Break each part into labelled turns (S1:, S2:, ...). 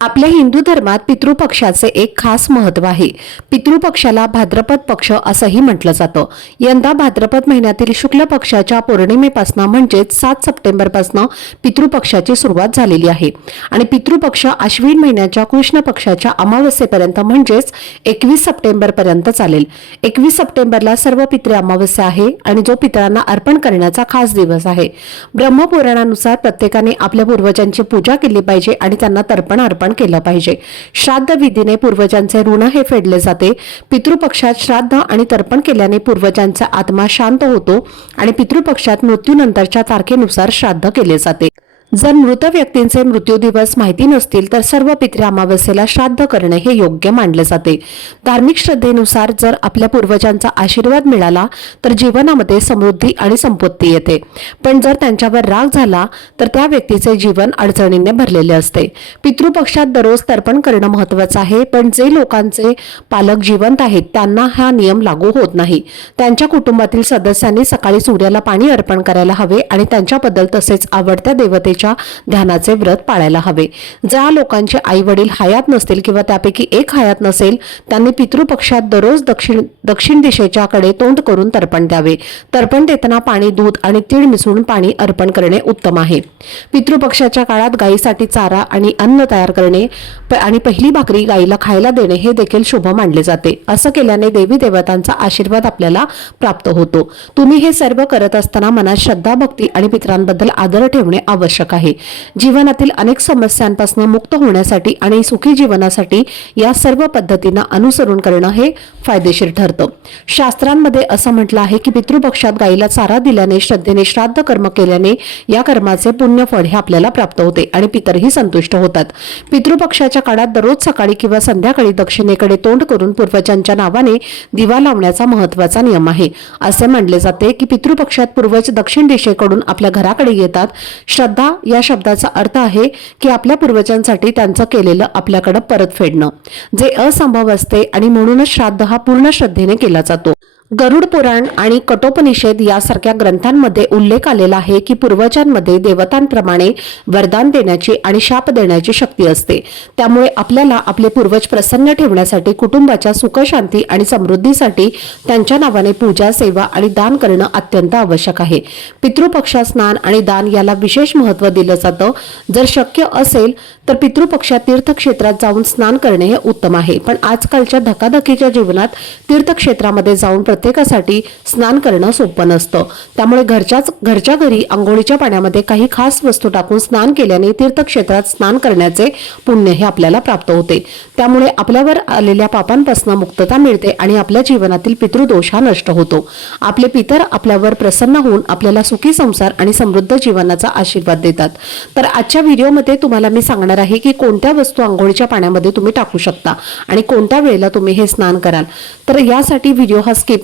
S1: आपल्या हिंदू धर्मात पितृपक्षाचे एक खास महत्त्व आहे. पितृपक्षाला भाद्रपद पक्ष असंही म्हटलं जातं. यंदा भाद्रपद महिन्यातील शुक्ल पक्षाच्या पौर्णिमेपासून म्हणजेच सात सप्टेंबरपासून पितृपक्षाची सुरुवात झालेली आहे. आणि पितृपक्ष आश्विन महिन्याच्या कृष्ण पक्षाच्या अमावस्येपर्यंत म्हणजेच एकवीस सप्टेंबरपर्यंत चालेल. एकवीस सप्टेंबरला सर्व पितृ अमावस्या आहे आणि जो पितरांना अर्पण करण्याचा खास दिवस आहे. ब्रह्मपुराणानुसार प्रत्येकाने आपल्या पूर्वजांची पूजा केली पाहिजे आणि त्यांना तर्पण अर्पण केलं पाहिजे. श्राद्ध विधीने पूर्वजांचे ऋण हे फेडले जाते. पितृपक्षात श्राद्ध आणि तर्पण केल्याने पूर्वजांचा आत्मा शांत होतो आणि पितृपक्षात मृत्यूनंतरच्या तारखेनुसार श्राद्ध केले जाते. जर मृत व्यक्तींचे मृत्यू दिवस माहिती नसतील तर सर्व पितृ अमावस्येला श्राद्ध करणे हे योग्य मानले जाते. धार्मिक श्रद्धेनुसार जर आपल्या पूर्वजांचा आशीर्वाद मिळाला तर जीवनामध्ये समृद्धी आणि संपत्ती येते. पण जर त्यांच्यावर राग झाला तर त्या व्यक्तीचे जीवन अडचणीने भरलेले असते. पितृपक्षात दररोज तर्पण करणं महत्वाचं आहे पण जे लोकांचे पालक जिवंत आहेत त्यांना हा नियम लागू होत नाही. त्यांच्या कुटुंबातील सदस्यांनी सकाळी सूर्याला पाणी अर्पण करायला हवे आणि त्यांच्याबद्दल तसेच आवडत्या देवतेच्या ध्यानाचे व्रत पाळायला हवे. ज्या लोकांचे आई वडील हयात नसतील किंवा त्यापैकी एक हयात नसेल त्यांनी पितृपक्षात दररोज दक्षिण दक्षिण दिशेच्या कडे तोंड करून तर्पण द्यावे. तर्पण देताना पाणी दूध आणि तीळ मिसळून पाणी अर्पण करणे उत्तम आहे. पितृपक्षाच्या काळात गायीसाठी चारा आणि अन्न तयार करणे आणि पहिली भाकरी गायीला खायला देणे हे देखील शुभ मानले जाते. असं केल्याने देवी देवतांचा आशीर्वाद आपल्याला प्राप्त होतो. तुम्ही हे सर्व करत असताना मनात श्रद्धा भक्ती आणि पितरांबद्दल आदर ठेवणे आवश्यक आहे. जीवनातील अनेक समस्यांपासून मुक्त होण्यासाठी आणि सुखी जीवनासाठी या सर्व पद्धतींना अनुसरण करणं हे फायदेशीर ठरतं. शास्त्रांमध्ये असं म्हटलं आहे की पितृपक्षात गायीला चारा दिल्याने श्रद्धेने श्राद्ध कर्म केल्याने या कर्माचे पुण्यफळ हे आपल्याला प्राप्त होते आणि पितरही संतुष्ट होतात. पितृपक्षाच्या काळात दररोज सकाळी किंवा संध्याकाळी दक्षिणेकडे तोंड करून पूर्वजांच्या नावाने दिवा लावण्याचा महत्त्वाचा नियम आहे. असे मानले जाते की पितृपक्षात पूर्वज दक्षिण दिशेकडून आपल्या घराकडे येतात. श्रद्धा या शब्दाचा अर्थ आहे की आपल्या पूर्वजांसाठी त्यांचं केलेलं आपल्याकडं परत फेडणं जे असंभव असते आणि म्हणूनच श्राद्ध हा पूर्ण श्रद्धेने केला जातो. गरुड पुराण आणि कटोपनिषेध यासारख्या ग्रंथांमध्ये उल्लेख आलेला आहे की पूर्वजांमध्ये देवतांप्रमाणे वरदान देण्याची आणि शाप देण्याची शक्ती असते. त्यामुळे आपल्याला आपले पूर्वज प्रसन्न ठेवण्यासाठी कुटुंबाच्या सुखशांती आणि समृद्धीसाठी त्यांच्या नावाने पूजा सेवा आणि दान करणं अत्यंत आवश्यक आहे. पितृपक्षा स्नान आणि दान याला विशेष महत्त्व दिलं जातं. जर शक्य असेल तर पितृपक्षात तीर्थक्षेत्रात जाऊन स्नान करणे हे उत्तम आहे. पण आजकालच्या धकाधकीच्या जीवनात तीर्थक्षेत्रामध्ये जाऊन प्रत्येकासाठी स्नान करणं सोपं नसतं. त्यामुळे घरच्याच घरच्या घरी आंघोळीच्या पाण्यामध्ये काही खास वस्तू टाकून स्नान केल्याने तीर्थक्षेत्रात स्नान करण्याचे पुण्य हे आपल्याला प्राप्त होते. त्यामुळे आपल्यावर आलेल्या पापांपासून मुक्तता मिळते आणि आपल्या जीवनातील पितृदोष हा नष्ट होतो. आपले पितर आपल्यावर प्रसन्न होऊन आपल्याला सुखी संसार आणि समृद्ध जीवनाचा आशीर्वाद देतात. तर आजच्या व्हिडिओमध्ये तुम्हाला मी सांगणार आहे की कोणत्या वस्तू आंघोळीच्या पाण्यामध्ये तुम्ही टाकू शकता आणि कोणत्या वेळेला तुम्ही हे स्नान कराल. तर यासाठी व्हिडिओ हा स्किप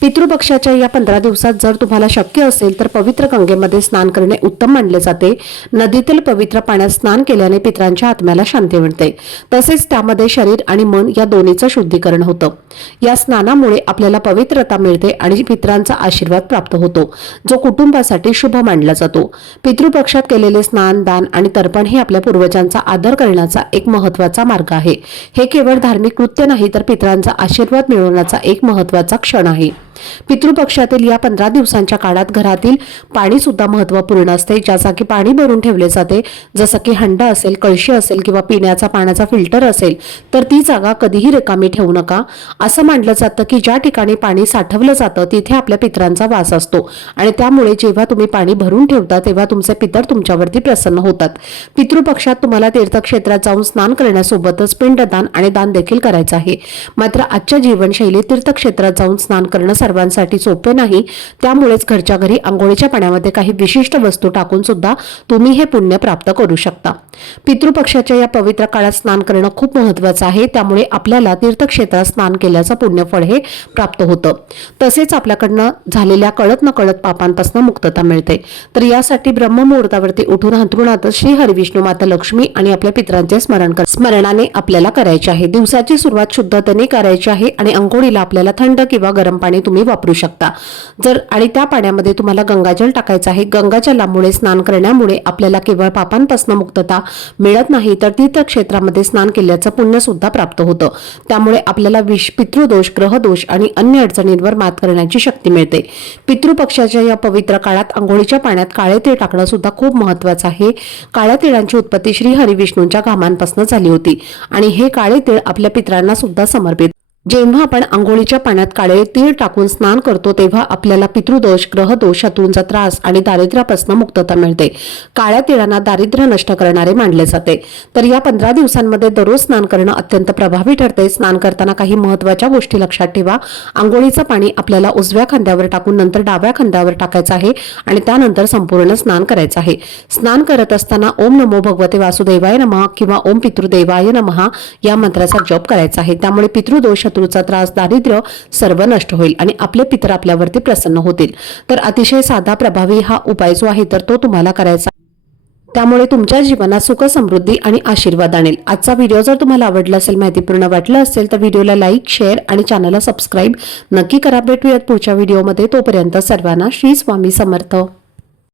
S1: पितृपक्षाच्या या पंधरा दिवसात जर तुम्हाला शक्य असेल तर पवित्र गंगेमध्ये स्नान करणे उत्तम मानले जाते. नदीतील पवित्र पाण्यात स्नान केल्याने पितरांच्या आत्म्याला शांती मिळते. तसेच त्यामध्ये शरीर आणि मन या दोन्हीचं शुद्धीकरण होतं. या स्नानामुळे आपल्याला पवित्रता मिळते आणि पितरांचा आशीर्वाद प्राप्त होतो जो कुटुंबासाठी शुभ मानला जातो. पितृपक्षात केलेले स्नान दान आणि तर्पण हे आपल्या पूर्वजांचा आदर करण्याचा एक महत्त्वाचा मार्ग आहे. हे केवळ धार्मिक कृत्य नाही तर पितरांचा आशीर्वाद मिळवण्याचा एक महत्त्वाचा क्षण आहे. पितृपक्षातील या पंधरा दिवसांच्या काळात घरातील पाणी सुद्धा महत्त्वपूर्ण असते ज्या जागी पाणी भरून ठेवले जाते. जसं की हंडा असेल कळशी असेल किंवा पिण्याचा पाण्याचा फिल्टर असेल तर ती जागा कधीही रिकामी ठेवू नका. असं मानलं जातं की ज्या ठिकाणी पाणी साठवलं जातं तिथे आपल्या पितरांचा वास असतो. आणि त्यामुळे जेव्हा तुम्ही पाणी भरून ठेवता तेव्हा तुमचे पितर तुमच्यावरती प्रसन्न होतात. पितृपक्षात तुम्हाला तीर्थक्षेत्रात जाऊन स्नान करण्यासोबतच पिंडदान आणि दान देखील करायचं आहे. मात्र आजच्या जीवनशैलीत तीर्थक्षेत्रात जाऊन स्नान करणं सर्वांसाठी सोपे नाही त्यामुळेच घरच्या घरी आंघोळीच्या पाण्यामध्ये काही विशिष्ट वस्तू टाकून सुद्धा तुम्ही हे पुण्य प्राप्त करू शकता. पितृपक्षाच्या या पवित्र काळात स्नान करणं खूप महत्वाचं आहे त्यामुळे आपल्याला तीर्थक्षेत्रात स्नान केल्याचं पुण्यफळ हे प्राप्त होतं. तसेच आपल्याकडनं झालेल्या कळत न कळत पापांपासून मुक्तता मिळते. तर यासाठी ब्रह्ममुहूर्तावरती उठून हंतरुणातच श्री हरिविष्णू माता लक्ष्मी आणि आपल्या पितरांचे स्मरण कर स्मरणाने आपल्याला करायचे आहे. दिवसाची सुरुवात शुद्धतेने करायची आहे आणि अंघोळीला आपल्याला थंड किंवा गरम पाणी तुम्ही वापरू शकता. जर आणि त्या पाण्यामध्ये तुम्हाला गंगाजल टाकायचं आहे गंगाजलामुळे स्नान करण्यामुळे आपल्याला केवळ पापांपासून मुक्तता मिळत नाही तर तीर्थक्षेत्रामध्ये स्नान केल्याचं पुण्य सुद्धा प्राप्त होतं. त्यामुळे आपल्याला विष पितृदोष ग्रहदोष आणि अन्य अडचणींवर मात करण्याची शक्ती मिळते. पितृपक्षाच्या या पवित्र काळात आंघोळीच्या पाण्यात काळे तीळ टाकणं सुद्धा खूप महत्वाचं आहे. काळ्या तिळांची उत्पत्ती श्री हरिविष्णूंच्या घामांपासून झाली होती आणि हे काळे तीळ आपल्या पितरांना सुद्धा समर्पित जेव्हा आपण आंघोळीच्या पाण्यात काळे तीळ टाकून स्नान करतो तेव्हा आपल्याला पितृदोष ग्रहदोष शत्रूंचा त्रास आणि दारिद्र्यापासून मुक्तता मिळते. काळ्या तिळांना दारिद्र्य नष्ट करणारे मानले जाते. तर या पंधरा दिवसांमध्ये दररोज स्नान करणं अत्यंत प्रभावी ठरते. स्नान करताना काही महत्त्वाच्या गोष्टी लक्षात ठेवा. आंघोळीचं पाणी आपल्याला उजव्या खांद्यावर टाकून नंतर डाव्या खांद्यावर टाकायचं आहे आणि त्यानंतर संपूर्ण स्नान करायचं आहे. स्नान करत असताना ओम नमो भगवते वासुदेवाय नमः किंवा ओम पितृदेवाय नमः या मंत्राचा जप करायचा आहे. त्यामुळे पितृदोष शत्रूचा त्रास दारिद्र्य सर्व नष्ट होईल आणि आपले पितर आपल्यावरती प्रसन्न होतील. तर अतिशय साधा प्रभावी हा उपाय जो आहे तर तो तुम्हाला करायचा. त्यामुळे तुमच्या जीवनात सुख समृद्धी आणि आशीर्वाद आणेल. आजचा व्हिडिओ जर तुम्हाला आवडला असेल माहितीपूर्ण वाटलं असेल तर व्हिडिओला लाईक शेअर आणि चॅनलला सबस्क्राईब नक्की करा. भेटूयात पुढच्या व्हिडिओमध्ये. तोपर्यंत सर्वांना श्री स्वामी समर्थ.